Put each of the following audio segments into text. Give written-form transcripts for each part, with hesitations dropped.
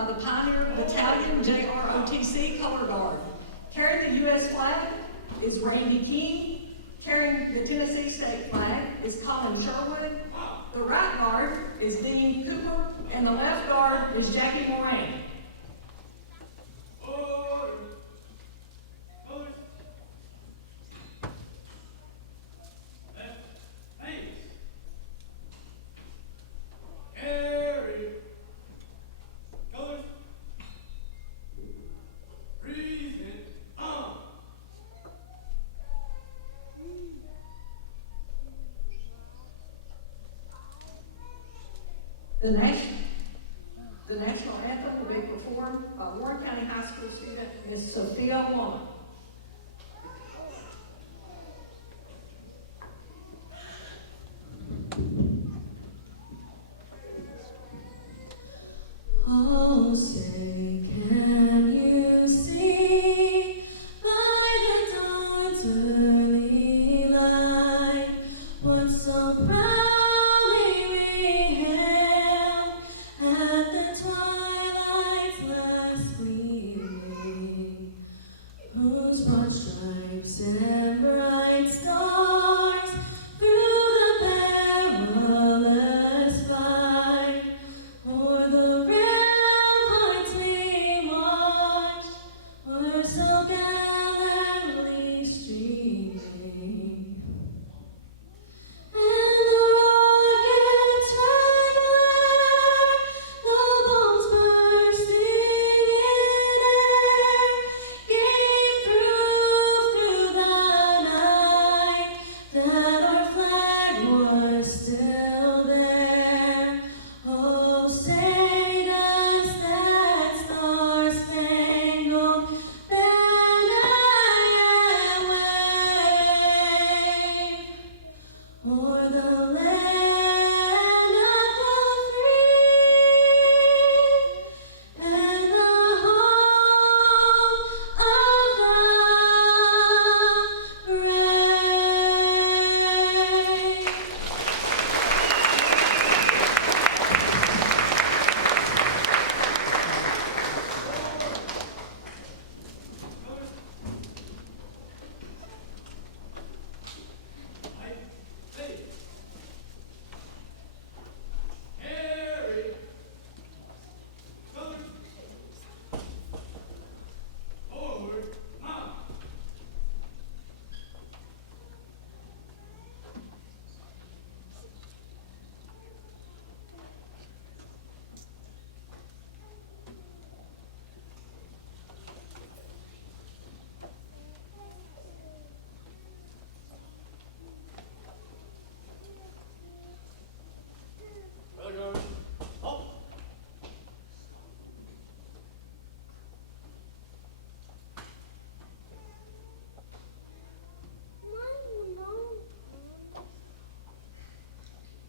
by the Pioneer Battalion JROTC Color Guard. Carrying the U.S. flag is Randy King. Carrying the Tennessee State flag is Colin Sherwood. The right guard is Dean Cooper, and the left guard is Jackie Moran. The national anthem will be performed by Warren County High School student Ms. Sophia Wong. Oh, say, can you see by the dawn's early light what so proudly we hailed at the twilight's last gleaming, whose broad stripes and bright stars through the perilous fight o'er the ramparts we marched were so gallantly streaming. And the rocket's red glare, the bombs bursting in air, gave proof through the night that our flag was still there. Oh, say does that star-spangled banner yet wave o'er the land of the free and the home of the brave?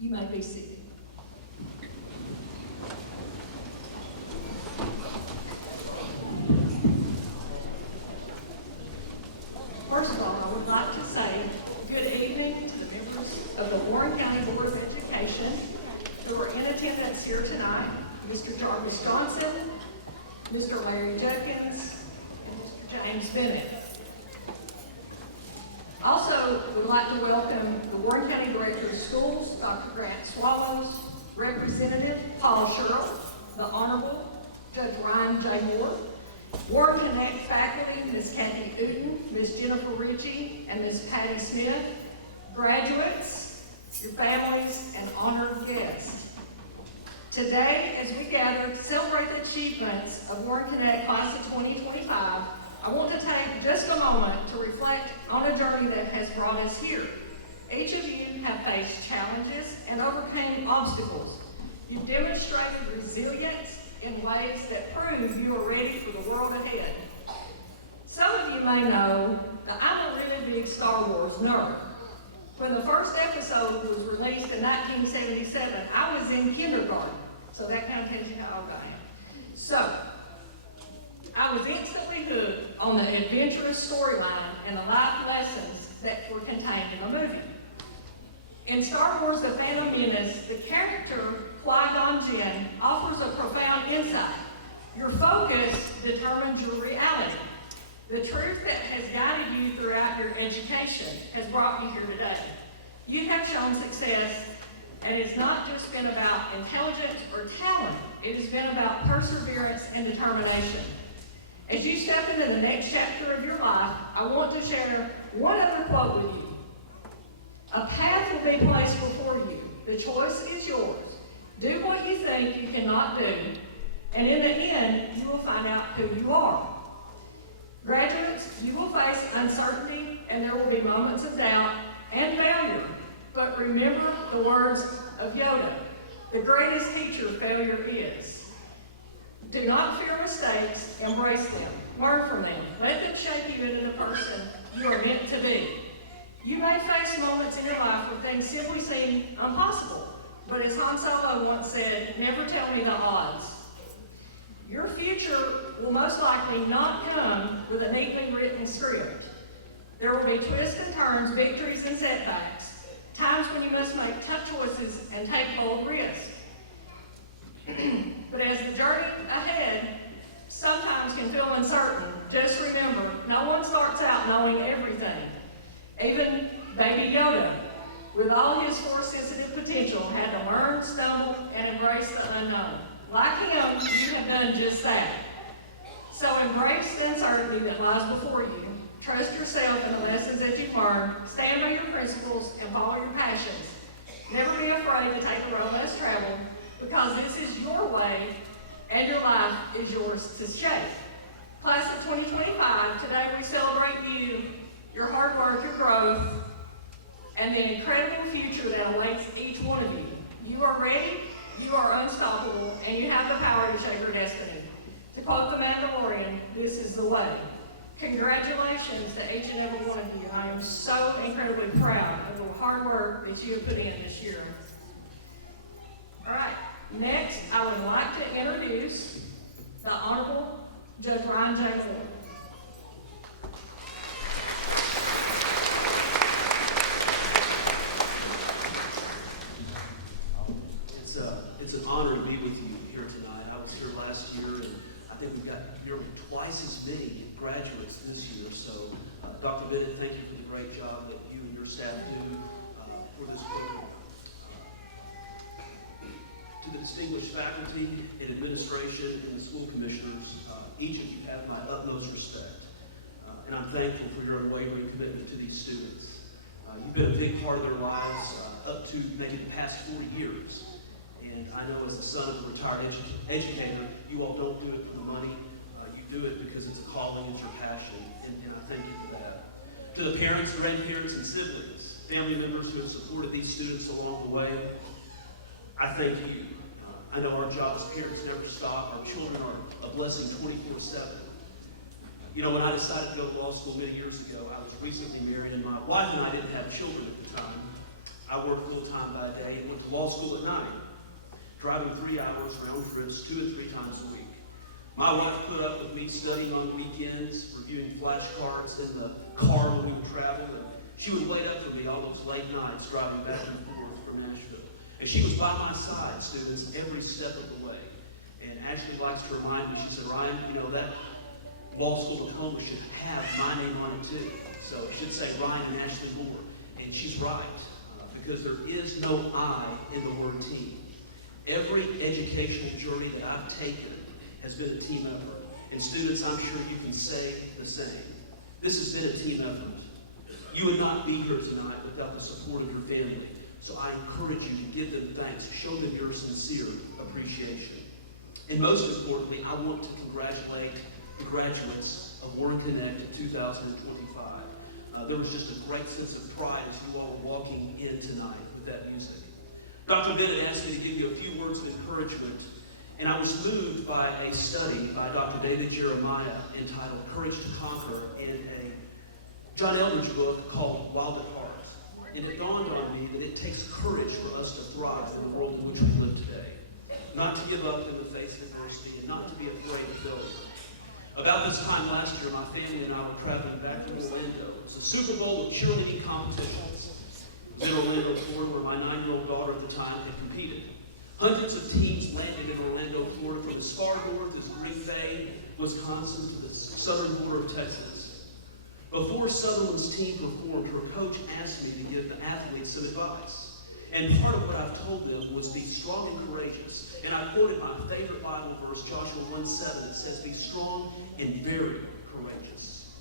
You may be seated. First of all, I would like to say good evening to the members of the Warren County Board of Education who are in attendance here tonight, Mr. Jarvis Johnson, Mr. Larry Judkins, and Mr. James Bennett. Also, we'd like to welcome the Warren County Director of Schools, Dr. Grant Swallows, Representative Paul Sherrill, the Honorable Judge Ryan J. Moore, Warren Connect faculty, Ms. Kathy Uten, Ms. Jennifer Ritchie, and Ms. Patty Smith, graduates, your families, and honored guests. Today, as we gather to celebrate the achievements of Warren Connect Class of 2025, I want to take just a moment to reflect on a journey that has brought us here. Each of you have faced challenges and overcame obstacles. You've demonstrated resilience in ways that prove you are ready for the world ahead. Some of you may know that I'm a really big Star Wars nerd. When the first episode was released in 1977, I was in kindergarten, so that kind of tells you how old I am. So, I was instantly hooked on the adventurous storyline and the life lessons that were contained in the movie. In Star Wars: The Phantom Menace, the character Qui-Gon Jinn offers a profound insight. Your focus determines your reality. The truth that has guided you throughout your education has brought you here today. You have shown success, and it's not just been about intelligence or talent. It has been about perseverance and determination. As you step into the next chapter of your life, I want to share one other quote with you. A path will be placed before you. The choice is yours. Do what you think you cannot do, and in the end, you will find out who you are. Graduates, you will face uncertainty, and there will be moments of doubt and failure. But remember the words of Yoda, the greatest teacher failure is. Do not fear mistakes, embrace them, learn from them. Let them shape you into the person you are meant to be. You may face moments in your life where things simply seem impossible. But as Han Solo once said, never tell me the odds. Your future will most likely not come with a neatly written script. There will be twists and turns, victories and setbacks, times when you must make tough choices and take bold risks. But as the journey ahead sometimes can feel uncertain, just remember, no one starts out knowing everything. Even Baby Yoda, with all his Force-sensitive potential, had to learn, stumble, and embrace the unknown. Like him, you have done just that. So embrace the uncertainty that lies before you. Trust yourself in the lessons that you've learned. Stand by your principles and follow your passions. Never be afraid to take a road less traveled, because this is your way and your life is yours to shape. Class of 2025, today we celebrate you, your hard work, your growth, and the incredible future that awaits each one of you. You are ready, you are unstoppable, and you have the power to shape your destiny. To quote the Mandalorian, this is the way. Congratulations to each and every one of you. I am so incredibly proud of the hard work that you have put in this year. All right, next I would like to introduce the Honorable Judge Ryan J. Moore. It's an honor to be with you here tonight. I was here last year, and I think we've got nearly twice as many graduates this year. So, Dr. Bennett, thank you for the great job that you and your staff do for this program. To the distinguished faculty and administration and the school commissioners, each of you have my utmost respect. And I'm thankful for your unwavering commitment to these students. You've been a big part of their lives up to maybe the past 40 years. And I know as the son of a retired educator, you all don't do it for the money. You do it because it's a calling, it's your passion, and I thank you for that. To the parents, grandparents, and siblings, family members who have supported these students along the way, I thank you. I know our job as parents never stop. Our children are a blessing 24/7. You know, when I decided to go to law school many years ago, I was recently married, and my wife and I didn't have children at the time. I worked full-time by day and went to law school at night, driving 3 hours round trips 2 and 3 times a week. My wife put up with me studying on weekends, reviewing flashcards in the car when we would travel, and she would wait up for me all those late nights driving back and forth from Nashville. And she was by my side, students, every step of the way. And Ashley likes to remind me, she said, Ryan, you know, that law school diploma should have my name on it too. So it should say Ryan and Ashley Moore. And she's right, because there is no I in the word team. Every educational journey that I've taken has been a team effort. And students, I'm sure you can say the same. This has been a team effort. You would not be here tonight without the support of your family. So I encourage you to give them thanks, show them your sincere appreciation. And most importantly, I want to congratulate the graduates of Warren Connect in 2025. There was just a great sense of pride as you all were walking in tonight with that music. Dr. Bennett asked me to give you a few words of encouragement, and I was moved by a study by Dr. David Jeremiah entitled Courage to Conquer in a John Eldridge book called Wild at Heart. And it dawned on me that it takes courage for us to thrive in the world in which we live today. Not to give up in the face of adversity and not to be afraid of failure. About this time last year, my family and I were traveling back to Orlando. It was a Super Bowl of cheerleading competitions. It was in Orlando, Florida, where my 9-year-old daughter at the time had competed. Hundreds of teams landed in Orlando, Florida, from as far north as Greece Fay, Wisconsin to the southern border of Texas. Before Sutherland's team performed, her coach asked me to give the athletes some advice. And part of what I've told them was be strong and courageous. And I quoted my favorite Bible verse, Joshua 1:7, that says, be strong and very courageous.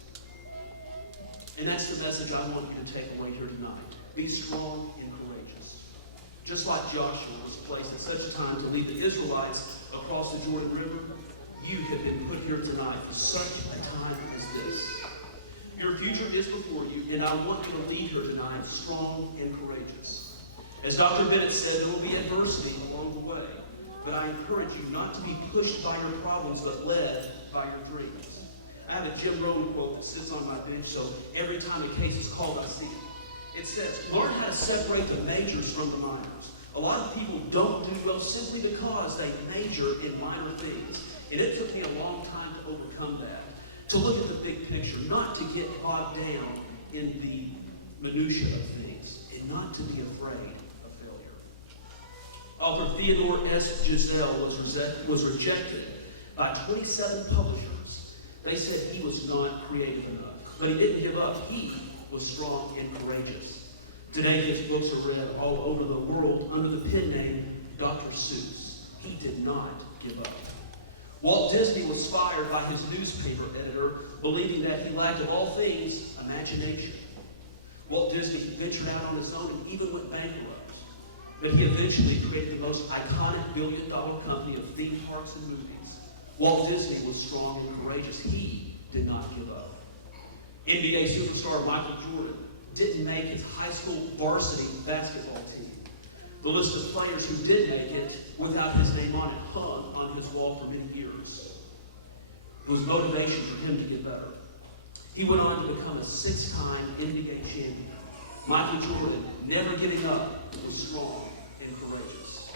And that's the message I want you to take away here tonight. Be strong and courageous. Just like Joshua was placed at such a time to lead the Israelites across the Jordan River, you have been put here tonight for such a time as this. Your future is before you, and I want you to lead here tonight strong and courageous. As Dr. Bennett said, there will be adversity along the way, but I encourage you not to be pushed by your problems, but led by your dreams. I have a Jim Rohn quote that sits on my bench, so every time a case is called, I see it. It says, learn how to separate the majors from the minors. A lot of people don't do well simply because they major in minor things. And it took me a long time to overcome that, to look at the big picture, not to get bogged down in the minutiae of things, and not to be afraid of failure. Author Theodore S. Giselle was rejected by 27 publishers. They said he was not creative enough, but he didn't give up. He was strong and courageous. Today his books are read all over the world under the pen name Dr. Seuss. He did not give up. Walt Disney was fired by his newspaper editor, believing that he lacked of all things imagination. Walt Disney ventured out on his own and even went bankrupt. But he eventually created the most iconic billion-dollar company of theme parks and movies. Walt Disney was strong and courageous. He did not give up. NBA superstar Michael Jordan didn't make his high school varsity basketball team. The list of players who did make it without his name on it hung on his wall for many years. It was motivation for him to get better. He went on to become a 6-time NBA champion. Michael Jordan, never giving up, was strong and courageous.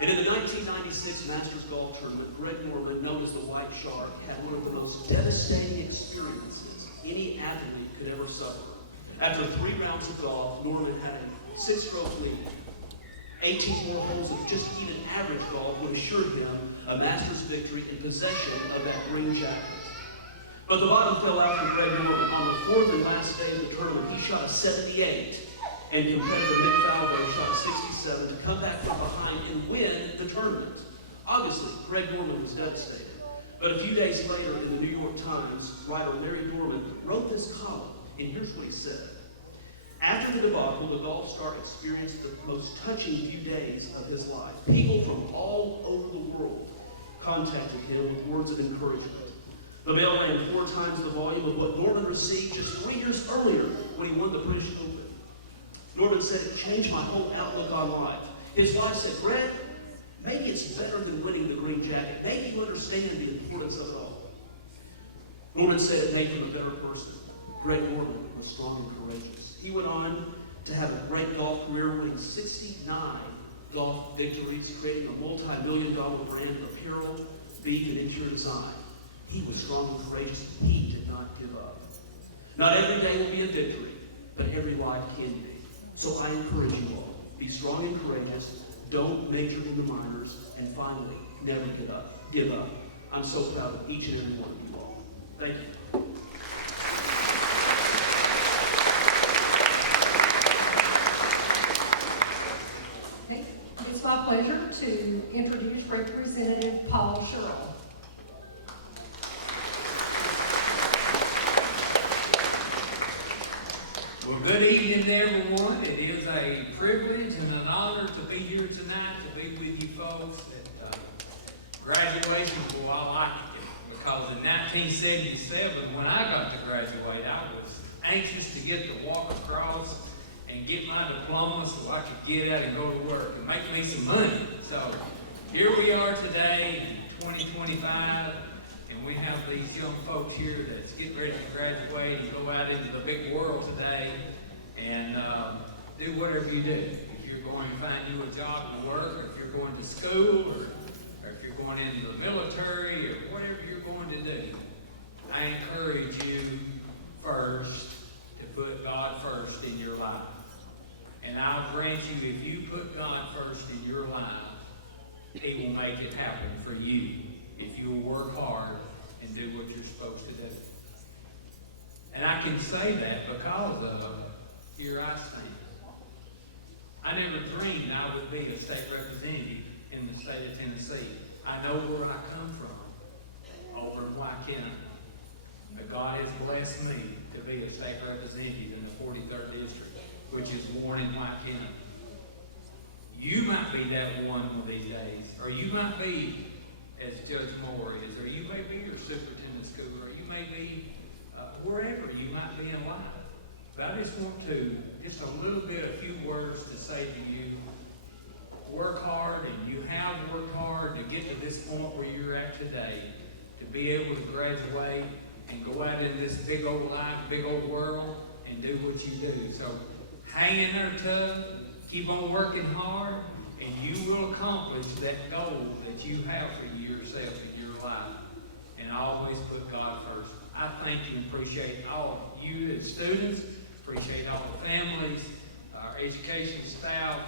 And in the 1996 Masters Golf Tournament, Greg Norman, known as the White Shark, had one of the most devastating experiences any athlete could ever suffer. After 3 rounds of golf, Norman had a 6-stroke lead. 18 more holes of just even average golf would assure him a Masters victory in possession of that green jacket. But the bottom fell out for Greg Norman. On the 4th and last day of the tournament, he shot a 78, and competitor Nick Faldo shot a 67 to come back from behind and win the tournament. Obviously, Greg Norman was devastated. But a few days later, in the New York Times, writer Larry Dorman wrote this column, and here's what he said. After the debacle, the golf star experienced the most touching few days of his life. People from all over the world contacted him with words of encouragement. The mail ran 4 times the volume of what Norman received just 3 years earlier when he won the British Open. Norman said, it changed my whole outlook on life. His wife said, Greg, maybe it's better than winning the green jacket. Maybe you understand the importance of it all. Norman said it made him a better person. Greg Norman was strong and courageous. He went on to have a great golf career, winning 69 golf victories, creating a multi-million-dollar brand of apparel, beef, and interior design. He was strong and courageous. He did not give up. Not every day will be a victory, but every life can be. So I encourage you all, be strong and courageous. Don't major in the minors. And finally, never give up. I'm so proud of each and every one of you all. Thank you. Okay. It's my pleasure to introduce Representative Paul Sherrill. Well, good evening, everyone. It is a privilege and an honor to be here tonight, to be with you folks at graduation. Boy, I liked it, because in 1977, when I got to graduate, I was anxious to get to walk across and get my diploma so I could get out and go to work and make me some money. So here we are today in 2025. We have these young folks here that's getting ready to graduate and go out into the big world today and do whatever you do. If you're going to find you a job to work, or if you're going to school, or if you're going into the military, or whatever you're going to do, I encourage you first to put God first in your life. And I'll grant you, if you put God first in your life, He will make it happen for you. if you'll work hard and do what you're supposed to do. And I can say that because here I stand. I never dreamed I would be a state representative in the state of Tennessee. I know where I come from, over in White County. But God has blessed me to be a state representative in the 43rd District, which is Warren and White County. You might be that one of these days, or you might be, as Judge Moore is, or you may be your superintendent school, or you may be wherever you might be in life. But I just want to, just a little bit, a few words to say to you. Work hard, and you have worked hard to get to this point where you're at today, to be able to graduate and go out in this big old life, big old world, and do what you do. So hang in there tough, keep on working hard, and you will accomplish that goal that you have for yourself in your life. And always put God first. I thank you and appreciate all of you as students, appreciate all the families, our education staff,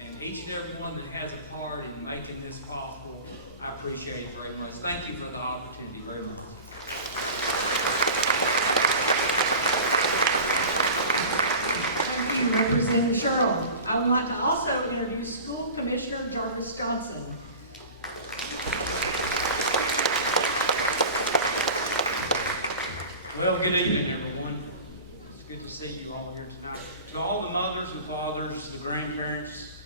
and each and every one that has a part in making this possible. I appreciate it very much. Thank you for the opportunity very much. Thank you, Representative Sherrill. I would like to also introduce School Commissioner Jarvis Johnson. Well, good evening, everyone. It's good to see you all here tonight. To all the mothers and fathers, the grandparents,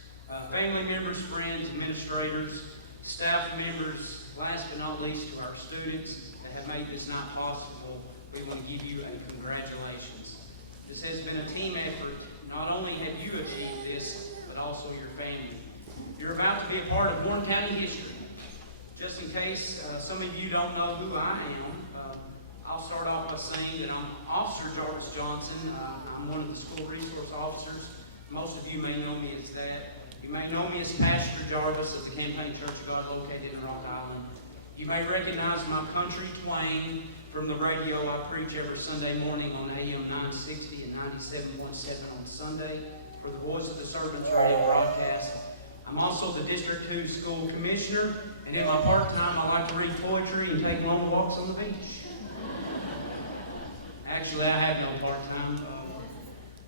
family members, friends, administrators, staff members, last but not least to our students that have made this night possible, we want to give you a congratulations. This has been a team effort. Not only have you achieved this, but also your family. You're about to be a part of Warren County history. Just in case some of you don't know who I am, I'll start off by saying that I'm Officer Jarvis Johnson. I'm one of the school resource officers. Most of you may know me as that. You may know me as Pastor Jarvis of the Campaign Church of God located in Rock Island. You may recognize my country playing from the radio. I preach every Sunday morning on AM 960 and 97.7 on Sunday for the Voice of the Servants radio broadcast. I'm also the District 2 School Commissioner, and in my part-time I like to read poetry and take long walks on the beach. Actually, I have no part-time.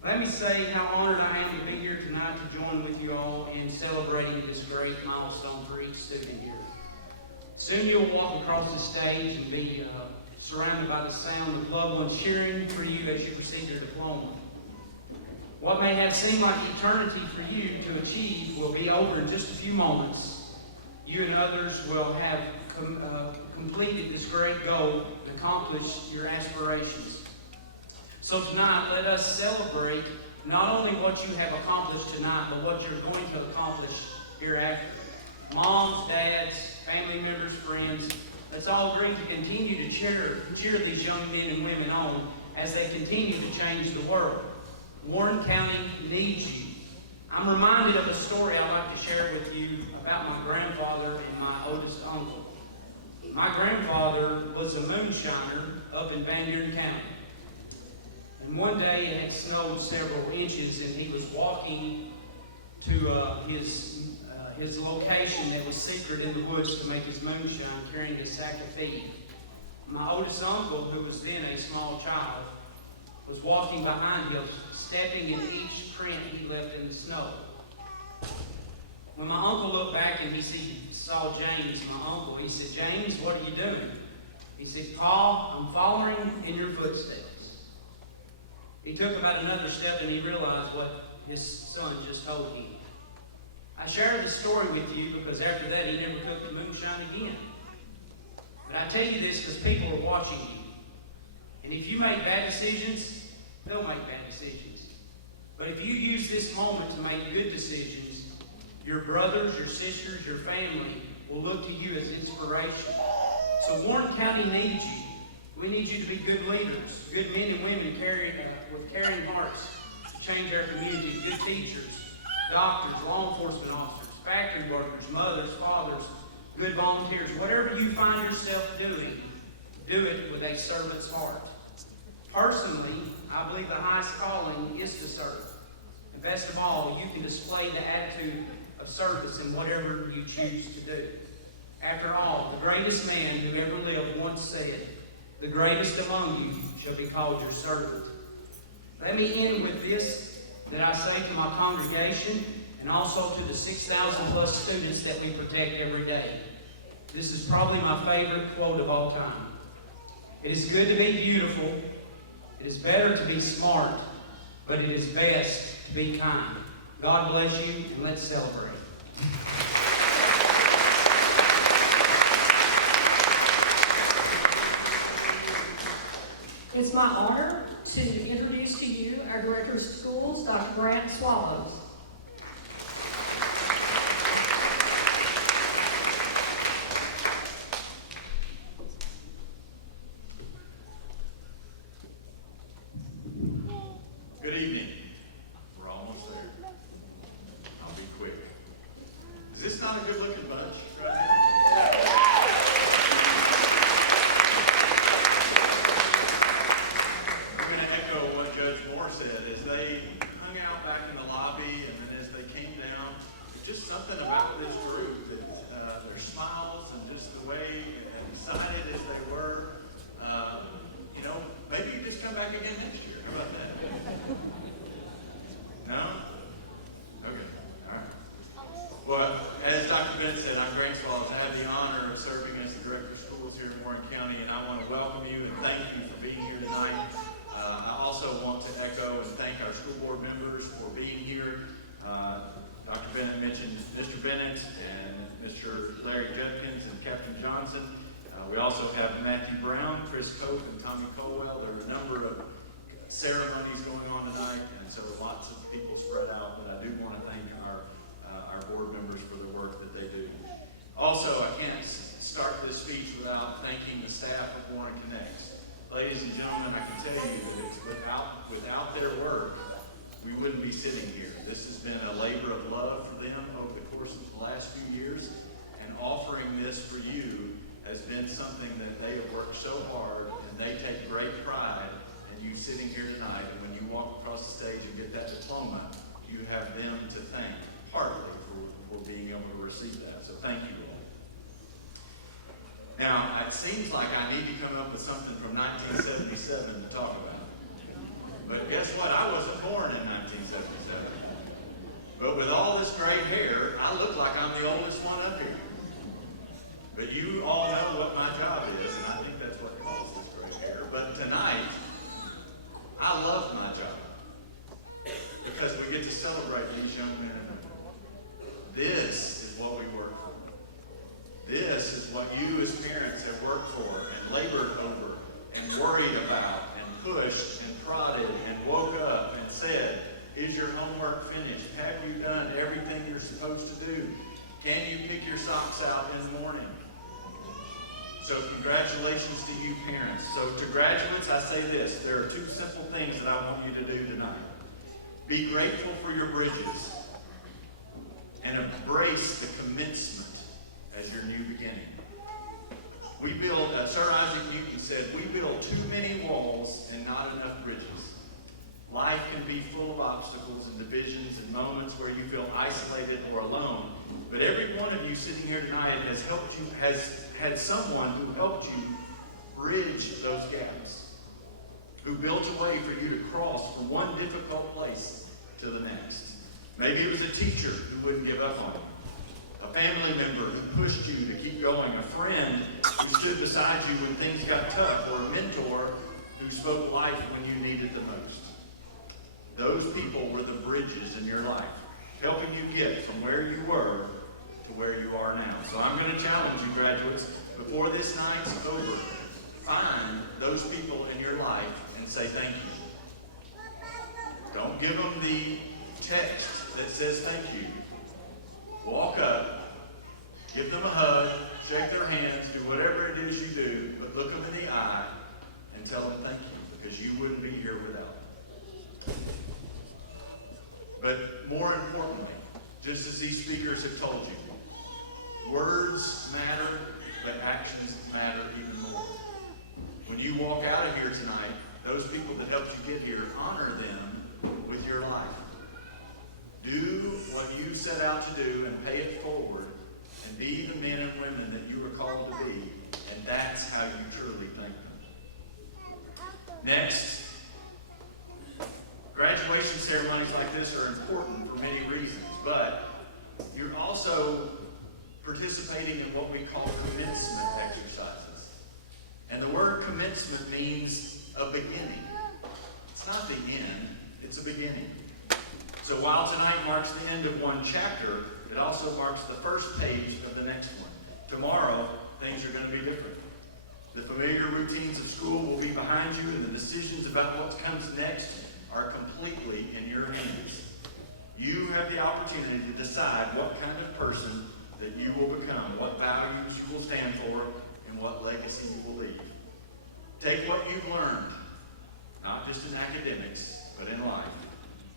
Let me say how honored I am to be here tonight to join with you all in celebrating this great milestone for each student here. Soon you'll walk across the stage and be surrounded by the sound of loved ones cheering for you as you receive your diploma. What may have seemed like eternity for you to achieve will be over in just a few moments. You and others will have completed this great goal and accomplished your aspirations. So tonight, let us celebrate not only what you have accomplished tonight, but what you're going to accomplish hereafter. Moms, dads, family members, friends, let's all agree to continue to cheer these young men and women on as they continue to change the world. Warren County needs you. I'm reminded of a story I'd like to share with you about my grandfather and my oldest uncle. My grandfather was a moonshiner up in Van Buren County. And one day it had snowed several inches, and he was walking to his location that was secret in the woods to make his moonshine, carrying a sack of feed. My oldest uncle, who was then a small child, was walking behind him, stepping in each print he left in the snow. When my uncle looked back and he saw James, my uncle, he said, "James, what are you doing?" He said, "Pa, I'm following in your footsteps." He took about another step and he realized what his son just told him. I share this story with you because after that he never took the moonshine again. But I tell you this because people are watching you. And if you make bad decisions, they'll make bad decisions. But if you use this moment to make good decisions, your brothers, your sisters, your family will look to you as inspiration. So Warren County needs you. We need you to be good leaders, good men and women with caring hearts to change our community, good teachers, doctors, law enforcement officers, factory workers, mothers, fathers, good volunteers. Whatever you find yourself doing, do it with a servant's heart. Personally, I believe the highest calling is to serve. And best of all, you can display the attitude of service in whatever you choose to do. After all, the greatest man who ever lived once said, "The greatest among you shall be called your servant." Let me end with this that I say to my congregation and also to the 6,000 plus students that we protect every day. This is probably my favorite quote of all time. It is good to be beautiful. It is better to be smart, but it is best to be kind. God bless you, and let's celebrate. It's my honor to introduce to you our Director of Schools, Dr. Grant Swallows. Good evening. We're almost there. I'll be quick. Is this not a good looking bunch right here? I'm going to echo what Judge Moore said. As they hung out back in the lobby and then as they came down, just something about this group, that their smiles and just the way excited as they were. Maybe you just come back again next year. How about that? No? Okay. All right. Well, as Dr. Ben said, I'm Grant Swallows. I have the honor of serving as the Director of Schools here in Warren County, and I want to welcome you and thank you for being here tonight. I also want to echo and thank our school board members for being here. Dr. Bennett mentioned Mr. Bennett and Mr. Larry Judkins and Captain Johnson. We also have Matthew Brown, Chris Cope, and Tommy Colwell. There are a number of ceremonies going on tonight, and so lots of people spread out, but I do want to thank our board members for the work that they do. Also, I can't start this speech without thanking the staff of Warren Connects. Ladies and gentlemen, I can tell you that it's without their work, we wouldn't be sitting here. This has been a labor of love for them over the course of the last few years, and offering this for you has been something that they have worked so hard, and they take great pride in you sitting here tonight. And when you walk across the stage and get that diploma, you have them to thank partly for being able to receive that. So thank you all. Now, it seems like I need to come up with something from 1977 to talk about. But guess what? I wasn't born in 1977. But with all this gray hair, I look like I'm the oldest one up here. But you all know what my job is, and I think that's what caused this gray hair. But tonight, I love my job because we get to celebrate these young men and women. This is what we work for. This is what you as parents have worked for and labored over and worried about and pushed and prodded and woke up and said, "Is your homework finished? Have you done everything you're supposed to do? Can you pick your socks out in the morning?" So congratulations to you parents. So to graduates, I say this. There are two simple things that I want you to do tonight. Be grateful for your bridges and embrace the commencement as your new beginning. We build, Sir Isaac Newton said, we build too many walls and not enough bridges. Life can be full of obstacles and divisions and moments where you feel isolated or alone. But every one of you sitting here tonight has helped you, has had someone who helped you bridge those gaps, who built a way for you to cross from one difficult place to the next. Maybe it was a teacher who wouldn't give up on you, a family member who pushed you to keep going, a friend who stood beside you when things got tough, or a mentor who spoke life when you needed the most. Those people were the bridges in your life, helping you get from where you were to where you are now. So I'm going to challenge you, graduates, before this night's over, find those people in your life and say thank you. Don't give them the text that says thank you. Walk up, give them a hug, shake their hands, do whatever it is you do, but look them in the eye and tell them thank you, because you wouldn't be here without them. But more importantly, just as these speakers have told you, words matter, but actions matter even more. When you walk out of here tonight, those people that helped you get here, honor them with your life. Do what you set out to do and pay it forward, and be the men and women that you called to be, and that's how you truly thank them. Next, graduation ceremonies like this are important for many reasons, but you're also participating in what we call commencement exercises. And the word commencement means a beginning. It's not the end, it's a beginning. So while tonight marks the end of one chapter, it also marks the first page of the next one. Tomorrow, things are going to be different. The familiar routines of school will be behind you, and the decisions about what comes next are completely in your hands. You have the opportunity to decide what kind of person that you will become, what values you will stand for, and what legacy you will leave. Take what you've learned, not just in academics, but in life,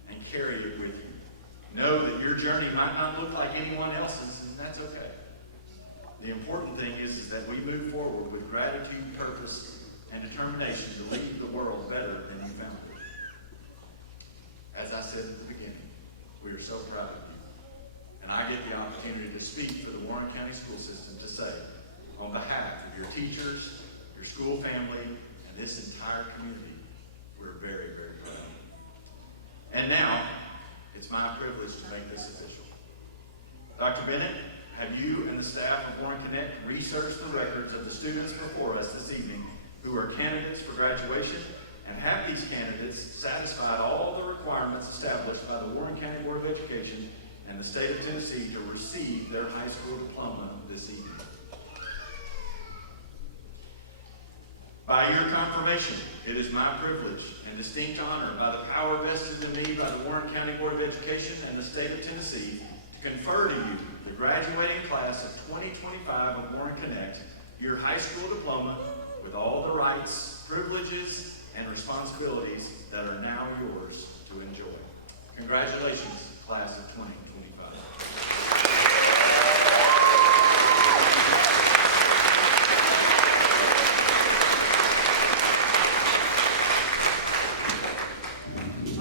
and carry it with you. Know that your journey might not look like anyone else's, and that's okay. The important thing is that we move forward with gratitude, purpose, and determination to leave the world better than you found it. As I said at the beginning, we are so proud of you. And I get the opportunity to speak for the Warren County School System to say, on behalf of your teachers, your school family, and this entire community, we're very, very proud. And now, it's my privilege to make this official. Dr. Bennett, have you and the staff of Warren Connect researched the records of the students before us this evening who are candidates for graduation, and have these candidates satisfied all the requirements established by the Warren County Board of Education and the state of Tennessee to receive their high school diploma this evening? By your confirmation, it is my privilege and distinct honor, by the power vested in me by the Warren County Board of Education and the state of Tennessee, to confer to you, the graduating class of 2025 of Warren Connect, your high school diploma with all the rights, privileges, and responsibilities that are now yours to enjoy. Congratulations, class of 2025.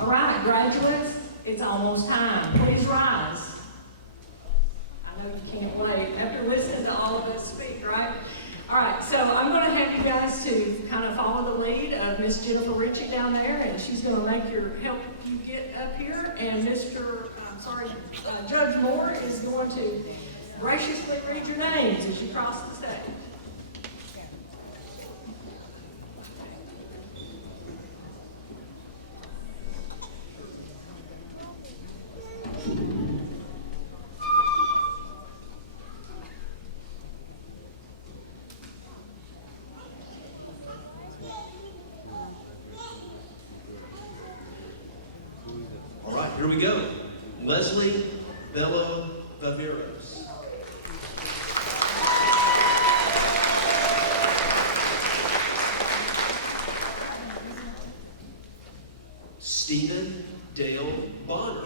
All right, graduates, it's almost time. Please rise. I know you can't wait after listening to all of us speak, right? All right, so I'm going to have you guys to kind of follow the lead of Miss Jennifer Ritchie down there, and she's going to help you get up here. And Judge Moore is going to graciously read your names as you cross the stage. All right, here we go. Leslie Bella Viveros. Stephen Dale Bonner.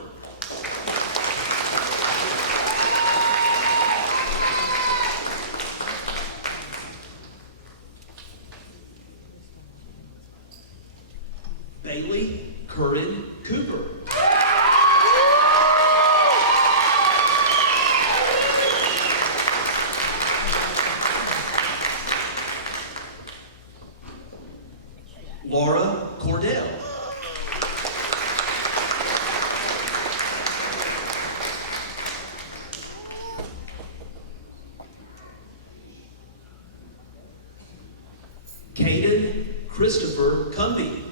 Bailey Curran Cooper. Laura Cordell. Caden Christopher Cumby.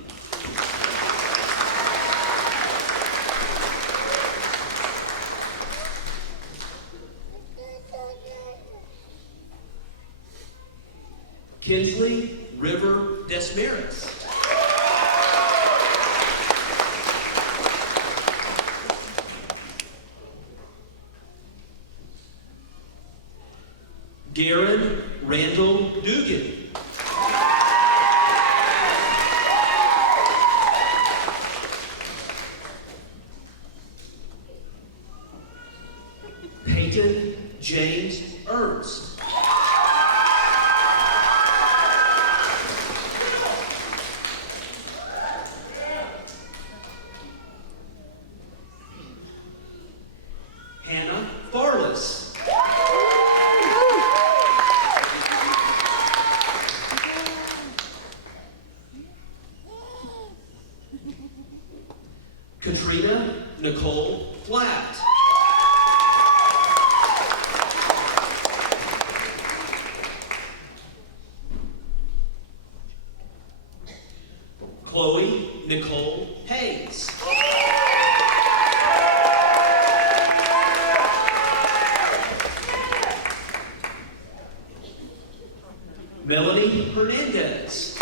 Kinsley River Desmaris. Garen Randall Dugan. Peyton James Ernst. Hannah Farless. Nicole Flatt. Chloe Nicole Hayes. Melanie Hernandez.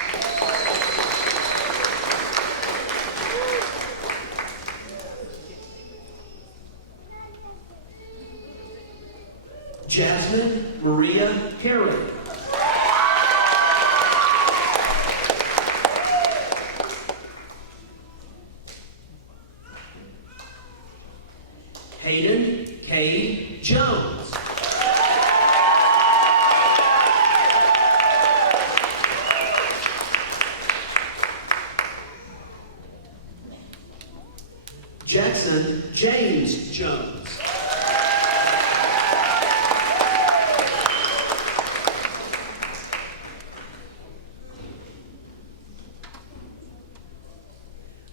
Jasmine Maria Herring. Hayden K. Jones. Jackson James Jones.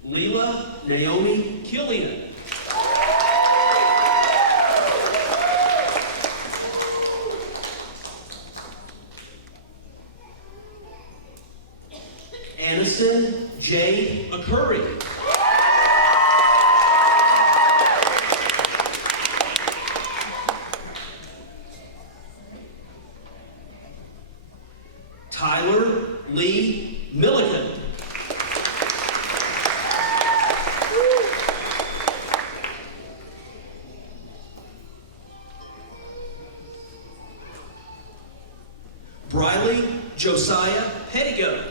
Leela Naomi Killian. Anderson J. McCurry. Tyler Lee Milliken. Briley Josiah Pettigo.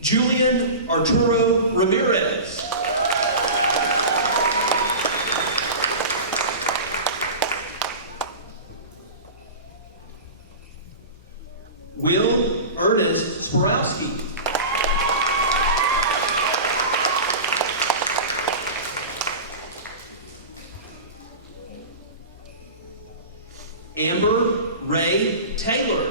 Julian Arturo Ramirez. Will Ernest Borowski. Amber Ray Taylor.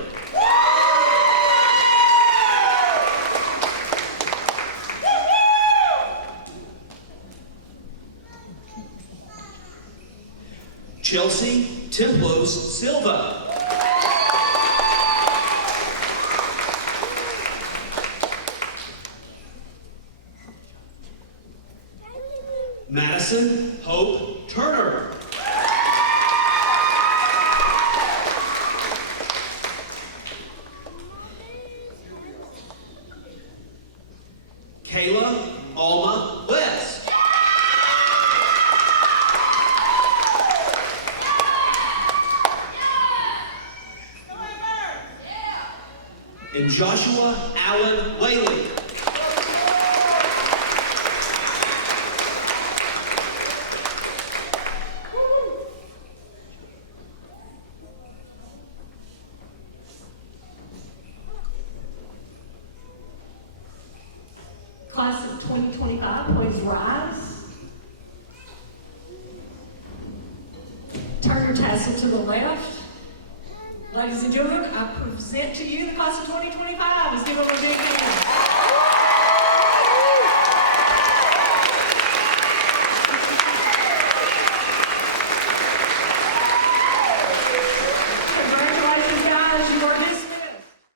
Chelsea Templos Silva. Madison Hope Turner. Kayla Alma West. And Joshua Allen Whaley. Class of 2025, please rise. Turn your tassel to the left. Ladies and gentlemen, I present to you the class of 2025. Let's give them a big hand.